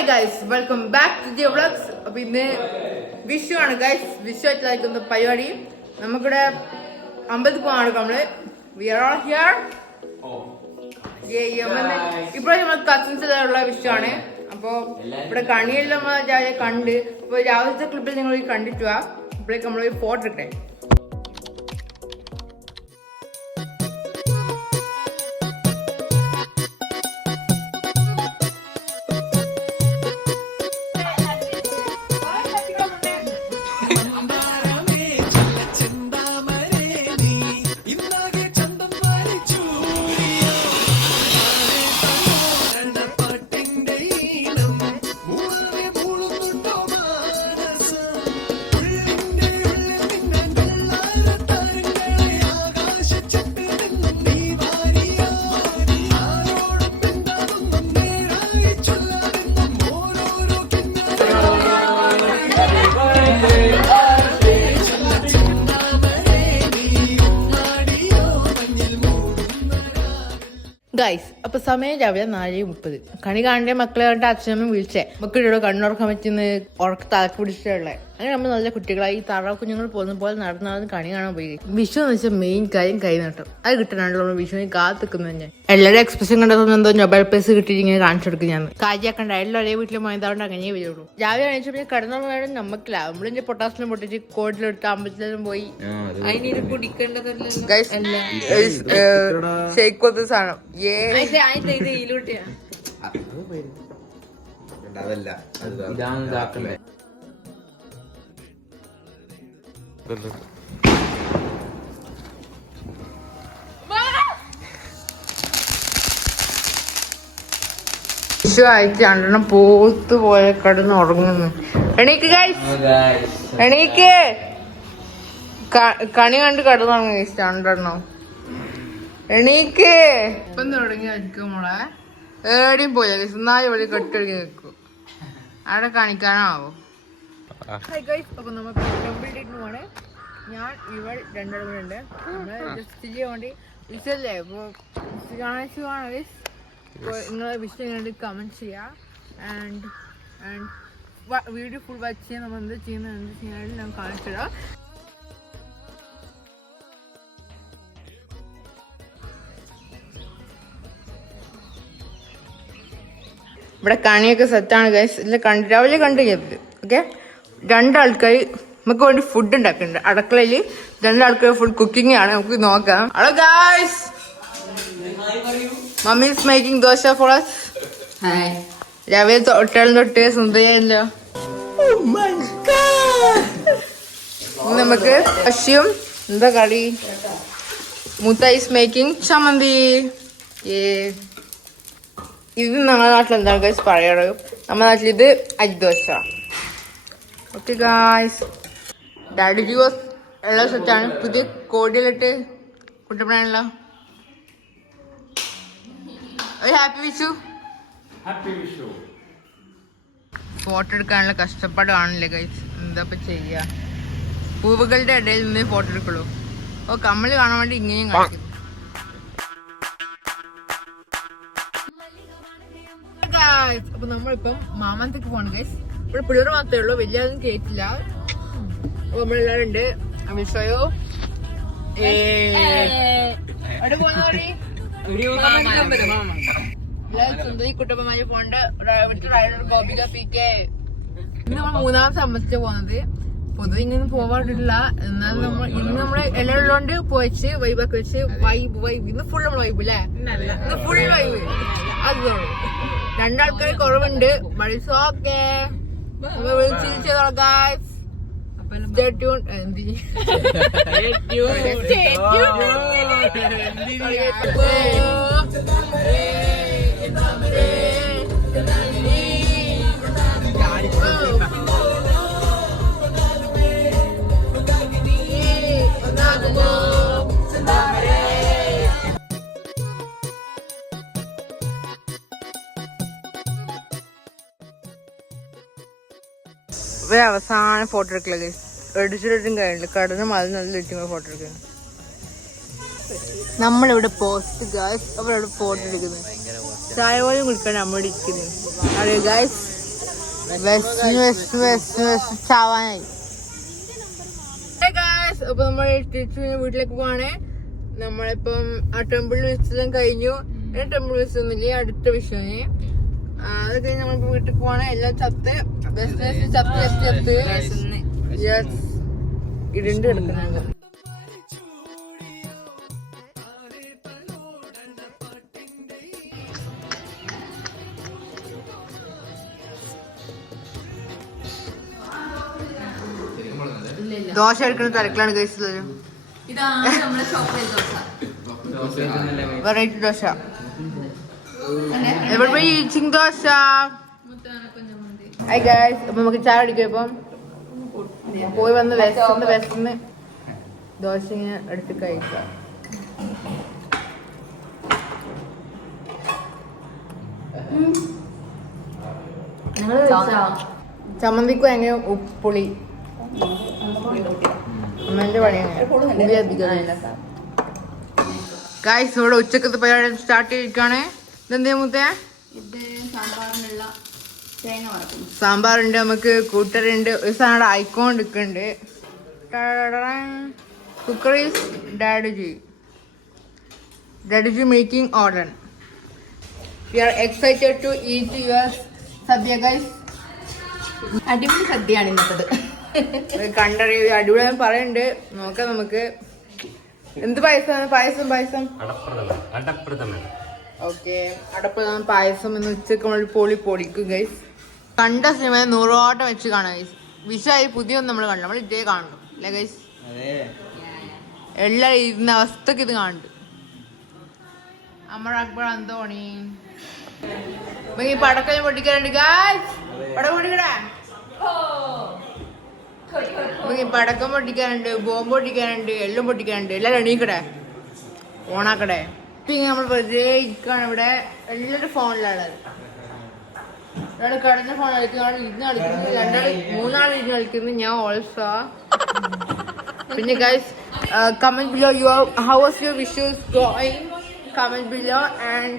Hi guys, welcome back to Jio vlogs. അപ്പൊ ഇന്ന് വിഷു ആണ് ഗൈസ്. വിഷു ആയിട്ടുള്ള പരിപാടി നമുക്കിവിടെ അമ്പലത്തിൽ പോകാണ്. നമ്മള് ഇപ്പോഴും നമ്മൾ കസിൻസിലുള്ള വിഷു ആണ്. അപ്പൊ ഇവിടെ കണിയെല്ലാം കണ്ട് ഇപ്പൊ രാവിലത്തെ ക്ലിപ്പിൽ നിങ്ങൾ കണ്ടിട്ട് പോവാ. ഇപ്പോഴേക്ക് നമ്മളൊരു ഫോട്ടോ ഇട്ടെ. ഗൈസ്, അപ്പൊ സമയം രാവിലെ 4:30. കണി കാണേണ്ട മക്കളെ കണ്ട അച്ഛനമ്മ വിളിച്ചേ മക്കളുടെ കണ്ണുറക്കാൻ പറ്റുന്ന ഉറക്ക തലക്ക് പിടിച്ചിട്ടുള്ളേ. അങ്ങനെ നമ്മൾ നല്ല കുട്ടികളായി താറാവ് കുഞ്ഞുങ്ങൾ പോകുന്ന പോലെ നടന്നാലും കണി കാണാൻ പോയി. വിഷു എന്ന് വെച്ചാൽ മെയിൻ കാര്യം കൈ നട്ടം. അത് കിട്ടാനാണല്ലോ നമ്മൾ വിഷുവിന് കാത്തിക്കുന്നത്. ഞാൻ എല്ലാവരും എക്സ്പ്രഷൻ കണ്ടതൊന്നും എന്തോ നൊബേൽ പ്രൈസ് കിട്ടിയിട്ട് ഇങ്ങനെ കാണിച്ചു കൊടുക്കും. ഞാൻ കാര്യാക്കണ്ട എല്ലാവരും വീട്ടിൽ പോയതുകൊണ്ട് അങ്ങനെ വരുള്ളൂ. രാവിലെ കഴിച്ചപ്പോൾ കടന്നു വേണം നമുക്കില്ല. നമ്മളിന്റെ പൊട്ടാസിലും പൊട്ടിച്ച് കോട്ടിലെടുത്ത് അമ്പലത്തിലും പോയി അതിന് കുടിക്കേണ്ടതല്ലോ സാധനം. വിഷു ആയിട്ട് രണ്ടെണ്ണം പോത്ത് പോലെ കിടന്ന് ഉറങ്ങുന്നു. എണീക്ക് ഗൈസ്, എണീക്ക്. കണി കണ്ട് കിടന്നുറങ്ങും ഗൈസ് രണ്ടെണ്ണം. എണീക്ക്. ഇപ്പം തുടങ്ങി വെക്കും മോളെ. ഏടിയും പോയ ഗൈസ്. 4 വഴി കെട്ടൊഴുകി നിൽക്കും. അവിടെ കാണിക്കാനാവോ? ഹായ് ഗൈസ്, അപ്പൊ നമുക്ക് ടെമ്പിൾ ഡേറ്റിന് പോവാണ്. ഞാൻ ഇവൾ രണ്ടിടമുണ്ട്. ജസ്റ്റ് വേണ്ടി വിഷല്ലേ. അപ്പോൾ കാണാൻ ഗൈസ്. അപ്പോൾ നിങ്ങളെ വിഷയം കണ്ട് കമൻറ്റ് ചെയ്യുക. ആൻഡ് വീഡിയോ ഫുൾ വാച്ച് ചെയ്യാൻ നമ്മൾ എന്ത് ചെയ്യുന്നത് ഞാൻ കാണിച്ചിടാം. ഇവിടെ കണിയൊക്കെ സെറ്റാണ് ഗൈസ്. ഇല്ല രാവിലെ കണ്ടു ചെയ്തത്. ഓക്കെ, 2 ആൾക്കാർ നമുക്ക് വേണ്ടി ഫുഡ് ഉണ്ടാക്കുന്നുണ്ട് അടുക്കളയിൽ. 2 ആൾക്കാർ ഫുഡ് കുക്കിംഗ് ആണ്. നമുക്ക് നോക്കാം. Hello guys, mummy is making dosa for us. രാവിലെ തൊട്ട് സുന്ദരിയല്ലോ. നമുക്ക് പശുവും എന്താ കറി. മുത്ത ഈസ് മേക്കിംഗ് ചമ്മന്തി. ഇത് നമ്മുടെ നാട്ടിൽ എന്താണ് ഗൈസ് പറയാറ്? നമ്മുടെ നാട്ടിൽ ഇത് അരിദോശ. ഓക്കെ ഗൈസ്, ഡാഡി ജ്യൂസ് എല്ലാം സെറ്റാണ്. പുതിയ കോടിയിലിട്ട് കുട്ടപ്പനാണല്ലോ. ഹാപ്പി വിഷു. ഫോട്ടോ എടുക്കാനുള്ള കഷ്ടപ്പാട് കാണില്ലേ ഗൈസ്. എന്താ ഇപ്പൊ ചെയ്യാ? പൂവുകളുടെ ഇടയിൽ നിന്ന് ഫോട്ടോ എടുക്കുള്ളൂ. ഓ, കമ്മല് കാണാൻ വേണ്ടി ഇങ്ങനെയും കാണിക്കും. അപ്പൊ നമ്മളിപ്പം മാമാനത്തേക്ക് പോകണം ഗൈസ്. ഇവിടെ പിള്ളേർ മാത്രമേ ഉള്ളൂ, വലിയ ആരും കേട്ടില്ല. അപ്പൊ നമ്മളെല്ലാരും ഉണ്ട്. അമിഷയോ സുന്ദരി കുട്ടപ്പമായ പോണ്ട ബോബിക PK. ഇന്ന് നമ്മൾ 3ാമത്തെ അമ്പലത്തിൽ പോകുന്നത്. പൊതുവെ ഇങ്ങനെ പോവാറില്ല. എന്നാലും ഇന്ന് നമ്മള് എല്ലാം ഉള്ളതുകൊണ്ട് പോയിച്ച് വൈബൊക്കെ വെച്ച് വൈബ്. ഇന്ന് ഫുൾ നമ്മൾ വൈബ് അല്ലേ? ഇന്ന് ഫുൾ വൈബ്. അത് 2 ആൾക്കാർ കുറവുണ്ട്. മടിസോക്കെ വിളിച്ചിരിച്ചതോ ഗൈസ്. Stay tuned. അവസാനം ഫോട്ടോ എടുക്കല എഡിച്ചിട്ടും കഴിഞ്ഞില്ല. കടന്ന് മല നല്ല ഇട്ടിങ്ങനെ ഫോട്ടോ എടുക്കുന്നത്. നമ്മളിവിടെ പോസ്റ്റ് ഗായ്സ് അവരവിടെ ഫോട്ടോ എടുക്കുന്നത്. ചായ പോലും കുടിക്കാൻ നമ്മളിരിക്കുന്നത്. അറിയോ ഗായ്സ്? ചാവാനായി. അപ്പൊ നമ്മൾ തിരിച്ചു വീട്ടിലേക്ക് പോവാണേ. നമ്മളിപ്പം ആ ടെമ്പിൾ വിസിറ്റെല്ലാം കഴിഞ്ഞു. ടെമ്പിൾ വിസിറ്റ് ഒന്നുമില്ല, അടുത്ത വിഷുവിന്. അത് കഴിഞ്ഞ് നമ്മളിപ്പോ വീട്ടിൽ പോവാണ്. എല്ലാം ചത്ത് ഇടണ്ട് കിടക്കുന്നുണ്ട്. ദോശ എടുക്കുന്ന തിരക്കിലാണ് കഴിച്ചത്. വെറൈറ്റി ദോശ. എവിടെ ഈച്ചിങ് ദോശ. ഹായ് ഗൈസ്, അപ്പൊ നമുക്ക് ചായ കുടിക്കാം. ഇപ്പം പോയി വന്ന് വിശന്ന് ദോശ ഇങ്ങനെ എടുത്ത് കഴിക്കാം. ചമ്മന്തിക്ക് ഭയങ്കര ഉപ്പുളി. അമ്മേന്റെ പണിയാണ്. ഗൈസ്, ഇവിടെ ഉച്ചക്കത്തെ പരിപാടി സ്റ്റാർട്ട് ചെയ്തിരിക്കുകയാണ്. ഇതെന്താ മുത്തേ? സാമ്പാറുണ്ട്, നമുക്ക് കൂട്ടറുണ്ട്, ഒരു സാധനം ആയിക്കൊണ്ടിരിക്കുന്നുണ്ട്. കുക്കർ ഈസ് ഡാഡുജി making order. We are excited to eat your sadya guys. അടിപൊളി സദ്യയാണ് ഇന്നത്തത്. കണ്ടറിയ അടിപൊളി പറയുന്നുണ്ട്. നോക്കാം നമുക്ക്. എന്ത് പായസം? ഓക്കെ, അടപ്രഥമൻ പായസം ഇന്ന് ഉച്ചക്ക് നമ്മൾ പൊളിക്കും ഗൈസ്. കണ്ട സിനിമ 100 വെച്ച് കാണാം ഗൈസ്. വിഷായി പുതിയൊന്നും നമ്മൾ കണ്ടു, നമ്മൾ ഇതേ കാണുന്നു അല്ലേ ഗൈസ്? എല്ലാരും ഇരുന്ന അവസ്ഥക്ക് ഇത് കാണുന്നുണ്ട്. അമർ അക്ബർ അന്തോണി പടക്കം പൊട്ടിക്കാറുണ്ട് ഗൈസ്. പടക്കം പൊട്ടിക്കടേ. പടക്കം പൊട്ടിക്കാനുണ്ട്, ബോംബ് പൊട്ടിക്കാനുണ്ട്, എല്ലാം പൊട്ടിക്കാനുണ്ട്. എല്ലാരും എണീക്കടേ, ഓണാക്കടേ. പിന്നെ നമ്മൾ വെറുതെ ഇരിക്കാണ് ഇവിടെ. എല്ലാവരും ഫോണിലാണ്. ഒരാൾ കടന്ന ഫോൺ കളിക്കുന്നു, ഒരാൾ ഇരുന്ന് കളിക്കുന്നു, മൂന്നാൾ ഇരുന്ന് കളിക്കുന്നു. ഞാൻ ഓൾസോ. പിന്നെ guys, comment below how was your wishes going. Comment below. And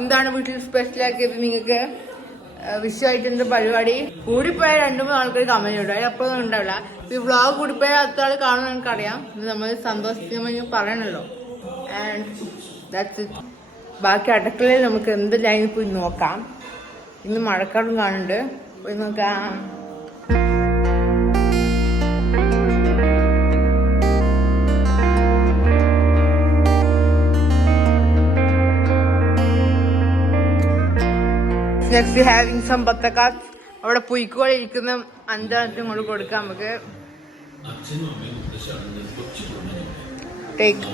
എന്താണ് വീട്ടിൽ സ്പെഷ്യൽ ആക്കിയത് നിങ്ങൾക്ക്? വിഷുവായിട്ടുണ്ട് പരിപാടി. കൂടിപ്പോയ 2-3 ആൾക്കാർ കമന്റ് ഇടും, അതിനപ്പുറം ഉണ്ടാവില്ല. ഈ വ്ളോഗ് കൂടിപ്പോയ അടുത്ത ആൾ കാണുമെന്ന് എനിക്കറിയാം. ഇത് നമ്മൾ സന്തോഷിക്കുമ്പോൾ പറയണല്ലോ. And that's it. ബാക്കി അടുക്കളയിൽ നമുക്ക് എന്തെല്ലാം പോയി നോക്കാം. ഇന്ന് മഴക്കാടും കാണുന്നുണ്ട്, പോയി നോക്കാം. നെക്സ്റ്റ് ഹാവിങ് സം ബത്തക്കാസ്. അവിടെ പുയ്ക്കോടെ ഇരിക്കുന്ന 5 കൊണ്ട് കൊടുക്കാം നമുക്ക്. ടേക്ക്.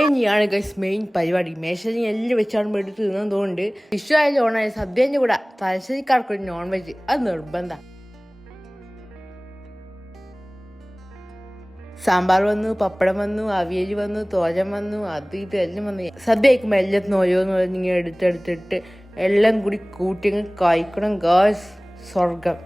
ഇനിയാണ് ഗൈസ് മെയിൻ പരിപാടി. മേശയിൽ എല്ലാം വെച്ചാണ് എടുത്ത് തിന്നതുകൊണ്ട് വിഷു ആയാലും ഓണായാലും സദ്യൻ്റെ കൂടെ തലശ്ശേരിക്കാർക്കൊരു നോൺ വെജ് അത് നിർബന്ധം. സാമ്പാർ വന്നു, പപ്പടം വന്നു, അവിയൽ വന്നു, തോരൻ വന്നു, അത് ഇത് എല്ലാം വന്നു. സദ്യ കഴിക്കുമ്പോൾ എല്ലാത്തിനും ഓരോന്ന് ഇങ്ങനെ എടുത്തെടുത്തിട്ട് എല്ലാം കൂടി കൂട്ടി കഴിക്കണം ഗായ്സ്. സ്വർഗം.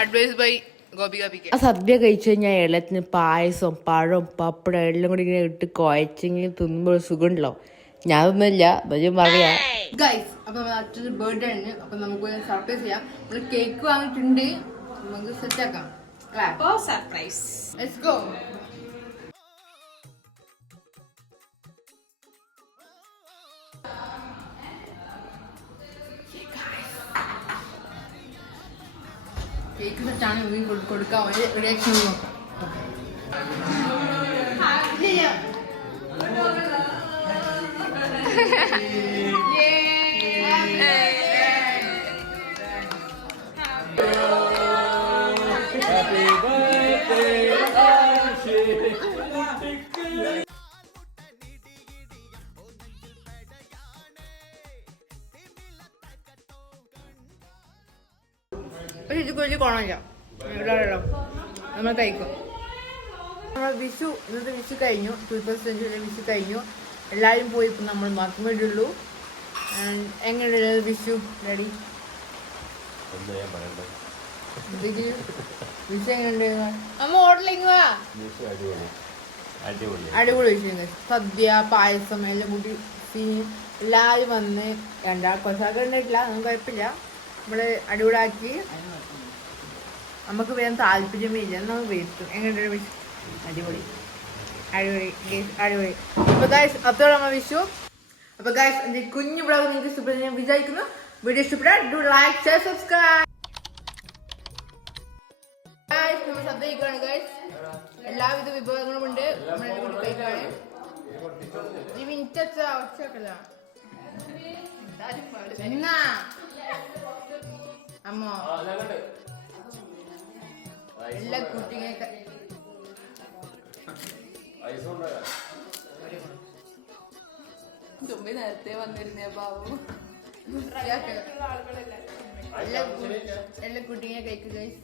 Advice by Gopika. ആ സദ്യ കഴിച്ചു കഴിഞ്ഞാൽ എല്ലാത്തിന് പായസം, പഴം, പപ്പടം എല്ലാം കൂടി ഇങ്ങനെ ഇട്ട് കുഴച്ചെങ്കിൽ തിന്നുമ്പോൾ സുഖമുണ്ടല്ലോ. ഞാനൊന്നുമില്ല, ഞാൻ പറയാ ഗൈസ്. അപ്പൊ അച്ഛൻ്റെ ബർത്ത്ഡേ ആണ്. അപ്പൊ നമുക്ക് സർപ്രൈസ് ചെയ്യാം. നമ്മള് കേക്ക് വാങ്ങിയിട്ടുണ്ട്, നമുക്ക് സെറ്റ് ആക്കാം. സർപ്രൈസ്. Let's go. കേക്ക് സെറ്റാണ്, കൊടുക്കാം. റിയാക്ഷൻ നോക്കാം. പക്ഷെ ഇത് വലിയ കുണമില്ല. ഇവിടെയോ നമ്മൾ കഴിക്കും. നമ്മൾ വിഷു ഇന്നത്തെ വിഷു കഴിഞ്ഞു. 2020 വിഷു കഴിഞ്ഞു. എല്ലാവരും പോയി. ഇപ്പം നമ്മൾ മാത്രമേ വേണ്ടിയുള്ളൂ. എങ്ങനെയുണ്ട് വിഷു ഡാഡി? വിഷു എങ്ങനെയുണ്ട്? അമ്മ ഓർഡറിലേക്ക് വാ. അടിപൊളി വിഷു. സദ്യ പായസം എല്ലാം കൂട്ടി എല്ലാവരും വന്ന് കൊച്ചാക്ക ഉണ്ടായിട്ടില്ല. ഒന്നും കുഴപ്പമില്ല. നമ്മള് അടിപൊളിയാക്കി. നമുക്ക് വേഗം താല്പര്യമേ ഇല്ല. നമുക്ക് വേസ്റ്റും. എങ്ങനെയുണ്ട് വിഷു? അടിപൊളി അടിപൊളി അടിപൊളി. അപ്പൊ ഗൈസ് അത്തോടെ നമ്മ വിഷു. അപ്പൊ ഗൈസ് എന്റെ കുഞ്ഞു ബ്ലോഗ് നിങ്ങൾക്ക് ഇഷ്ടപ്പെട്ടു ഞാൻ വിചാരിക്കുന്നു. വീഡിയോ ഇഷ്ടപ്പെട്ടാൽ do like share subscribe. Guys നമ്മൾ സബ്സ്ക്രൈബ് ഗൈസ്. എല്ലാവിധ വിഭവങ്ങളും ഉണ്ട്. നമ്മൾ കഴിക്കാണ്. ഈ മിനിറ്റ് ഒച്ചക്കല്ല എന്നാ അമ്മ എല്ലാ കുട്ടികളൊക്കെ നേരത്തെ വന്നിരുന്നേ ബാബു. എല്ലാ കുട്ടികളെ കഴിക്കുക ഗൈസ്.